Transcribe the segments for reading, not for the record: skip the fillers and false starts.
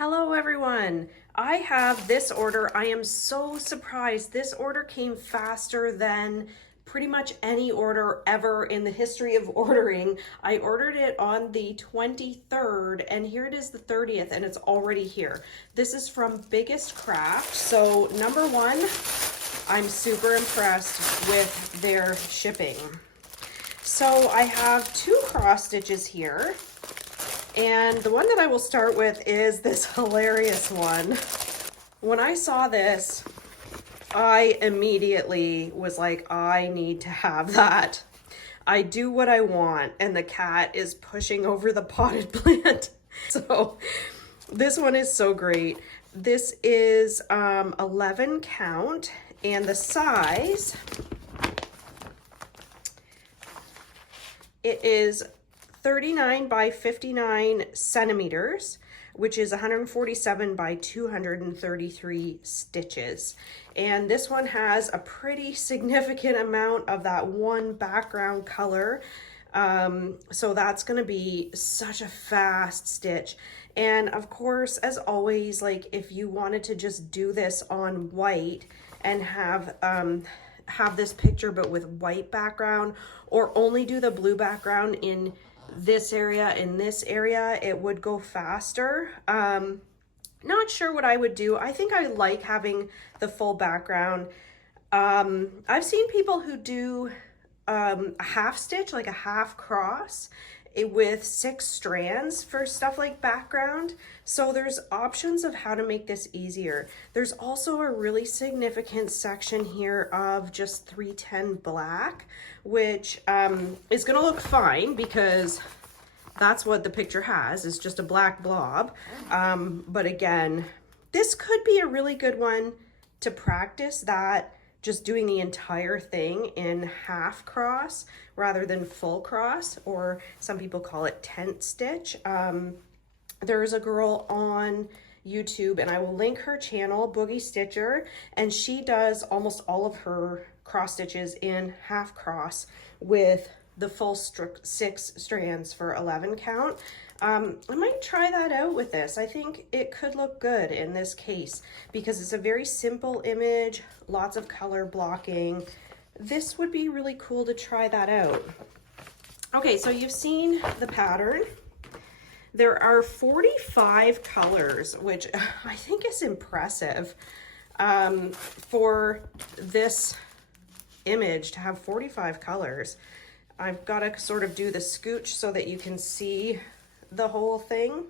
Hello everyone. I have this order. I am so surprised. This order came faster than pretty much any order ever in the history of ordering. I ordered it on the 23rd and here it is the 30th and it's already here. This is from Biggest Craft. So number one, I'm super impressed with their shipping. So I have two cross stitches here. And the one that I will start with is this hilarious one. When I saw this, I immediately was like, I need to have that. I do what I want, and the cat is pushing over the potted plant. So this one is so great. This is 11 count, and the size, it is 39 by 59 centimeters, which is 147 by 233 stitches. And this one has a pretty significant amount of that one background color. So that's gonna be such a fast stitch. And of course, as always, like if you wanted to just do this on white and have this picture but with white background, or only do the blue background in this area, in this area, it would go faster. Not sure what I would do. I think I like having the full background. I've seen people who do a half stitch, like a half cross, with 6 strands for stuff like background. So there's options of how to make this easier. There's also a really significant section here of just 310 black, which is gonna look fine because that's what the picture has, is just a black blob. But again, this could be a really good one to practice that, just doing the entire thing in half cross rather than full cross, or some people call it tent stitch. There's a girl on YouTube, and I will link her channel, Boogie Stitcher, and she does almost all of her cross stitches in half cross with the full 6 strands for 11 count. I might try that out with this. I think it could look good in this case because it's a very simple image, lots of color blocking. This would be really cool to try that out. Okay, so you've seen the pattern. There are 45 colors, which I think is impressive for this image to have 45 colors. I've got to sort of do the scooch so that you can see the whole thing.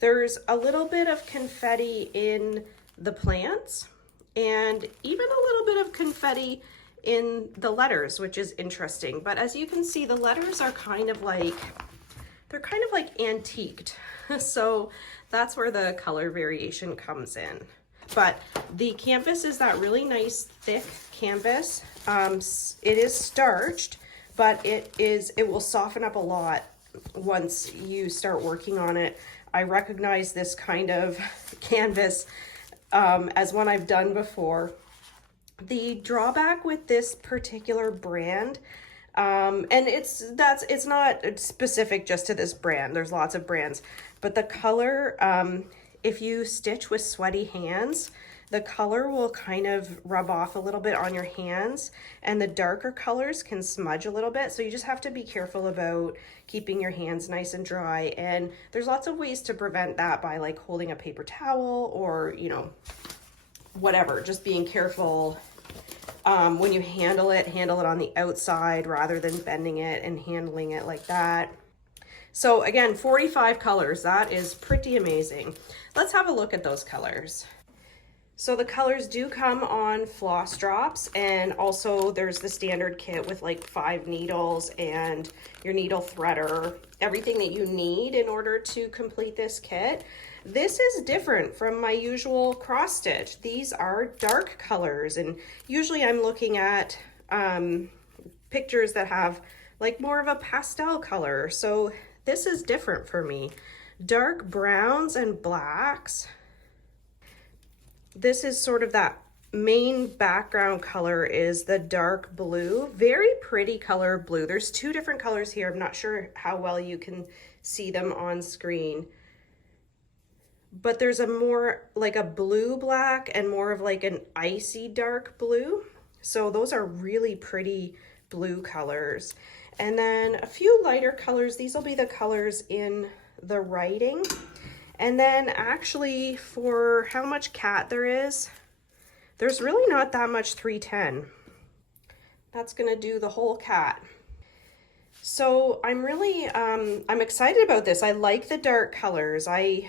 There's a little bit of confetti in the plants and even a little bit of confetti in the letters, which is interesting. But as you can see, the letters are kind of like, they're kind of like antiqued. So that's where the color variation comes in. But the canvas is that really nice thick canvas. It is starched, but it will soften up a lot once you start working on it. I recognize this kind of canvas as one I've done before. The drawback with this particular brand, and it's not specific just to this brand, there's lots of brands, but the color, if you stitch with sweaty hands, the color will kind of rub off a little bit on your hands, and the darker colors can smudge a little bit. So you just have to be careful about keeping your hands nice and dry. And there's lots of ways to prevent that by like holding a paper towel or, you know, whatever, just being careful when you handle it on the outside rather than bending it and handling it like that. So again, 45 colors, that is pretty amazing. Let's have a look at those colors. So the colors do come on floss drops, and also there's the standard kit with like 5 needles and your needle threader, everything that you need in order to complete this kit. This is different from my usual cross stitch. These are dark colors, and usually I'm looking at pictures that have like more of a pastel color. So this is different for me. Dark browns and blacks. This is sort of that main background color is the dark blue. Very pretty color blue. There's 2 different colors here. I'm not sure how well you can see them on screen. but there's a more like a blue black and more of like an icy dark blue. So those are really pretty blue colors. And then a few lighter colors. These will be the colors in the writing. And then actually for how much cat there is, there's really not that much 310. That's gonna do the whole cat. So I'm really, I'm excited about this. I like the dark colors. I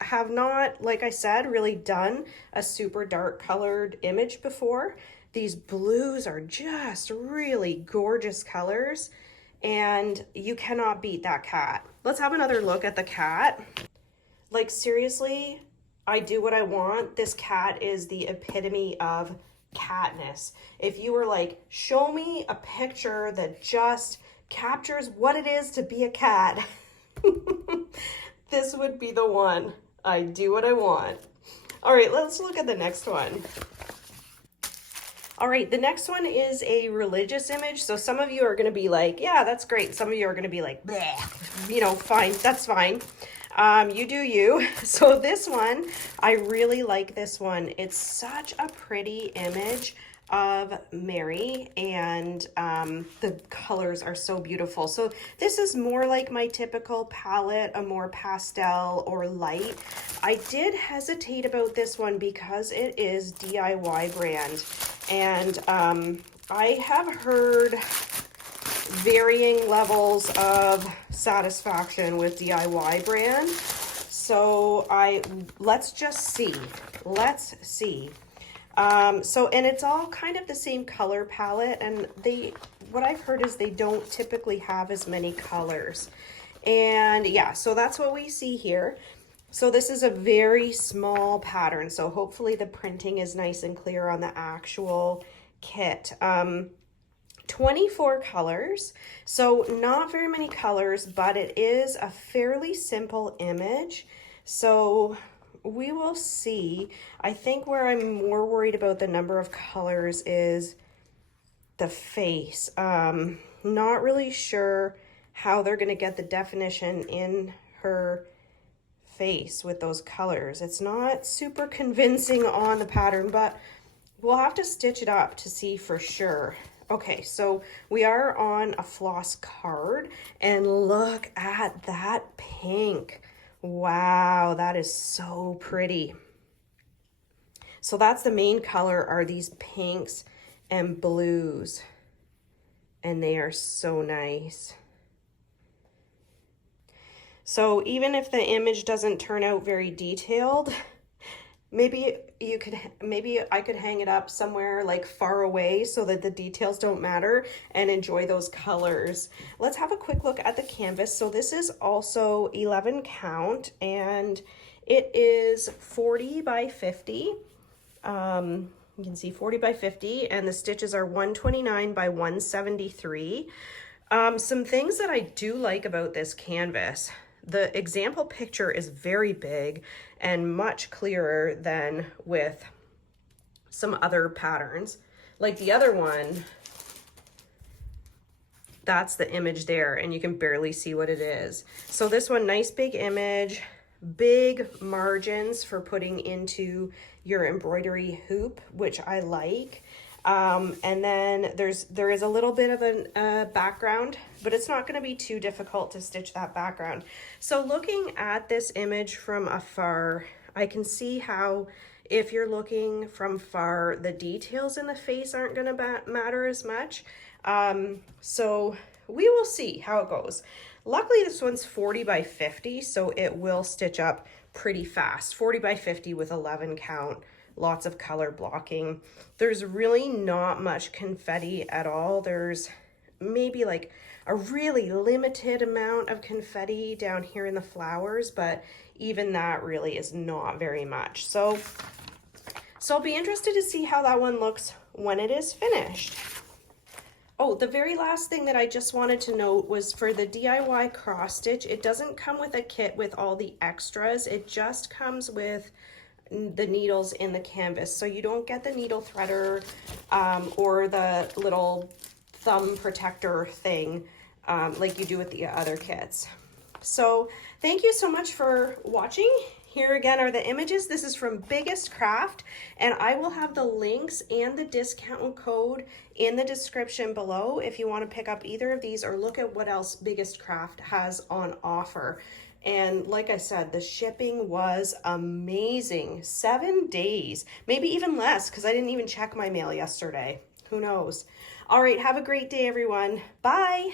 have not, like I said, really done a super dark colored image before. These blues are just really gorgeous colors, and you cannot beat that cat. Let's have another look at the cat. Like seriously, I do what I want. This cat is the epitome of catness. If you were like, show me a picture that just captures what it is to be a cat, this would be the one. I do what I want. All right, let's look at the next one. All right, the next one is a religious image. So some of you are going to be like, yeah, that's great. Some of you are going to be like, bleh. You know, fine, that's fine. You do you. So this one, I really like this one. It's such a pretty image of Mary, and the colors are so beautiful. So this is more like my typical palette, a more pastel or light. I did hesitate about this one because it is DIY brand, and I have heard varying levels of satisfaction with DIY brand. So let's just see. Let's see. So, and it's all kind of the same color palette, and what I've heard is they don't typically have as many colors. And yeah, so that's what we see here. So this is a very small pattern. So hopefully the printing is nice and clear on the actual kit. 24 colors, so not very many colors, but it is a fairly simple image. So we will see. I think where I'm more worried about the number of colors is the face. Not really sure how they're going to get the definition in her face with those colors. It's not super convincing on the pattern, but we'll have to stitch it up to see for sure. Okay, so we are on a floss card, and look at that pink. Wow, that is so pretty. So that's the main color, are these pinks and blues, and they are so nice. So even if the image doesn't turn out very detailed, maybe I could hang it up somewhere like far away so that the details don't matter and enjoy those colors. Let's have a quick look at the canvas. So this is also 11 count, and it is 40 by 50. You can see 40 by 50, and the stitches are 129 by 173. Some things that I do like about this canvas. The example picture is very big and much clearer than with some other patterns. Like the other one, that's the image there, and you can barely see what it is. So this one, nice big image, big margins for putting into your embroidery hoop, which I like. And then there is a little bit of a background, but it's not going to be too difficult to stitch that background. So looking at this image from afar, I can see how if you're looking from far, the details in the face aren't going to matter as much. So we will see how it goes. Luckily, this one's 40 by 50, so it will stitch up pretty fast. 40 by 50 with 11 count. Lots of color blocking. There's really not much confetti at all. There's maybe like a really limited amount of confetti down here in the flowers, but even that really is not very much. So I'll be interested to see how that one looks when it is finished. Oh, the very last thing that I just wanted to note was for the DIY cross stitch, it doesn't come with a kit with all the extras. It just comes with the needles in the canvas, so you don't get the needle threader or the little thumb protector thing like you do with the other kits. So thank you so much for watching. Here again are the images. This is from Biggest Craft, and I will have the links and the discount code in the description below if you want to pick up either of these or look at what else Biggest Craft has on offer. And like I said, the shipping was amazing. 7 days, maybe even less, because I didn't even check my mail yesterday. Who knows? All right, have a great day, everyone. Bye.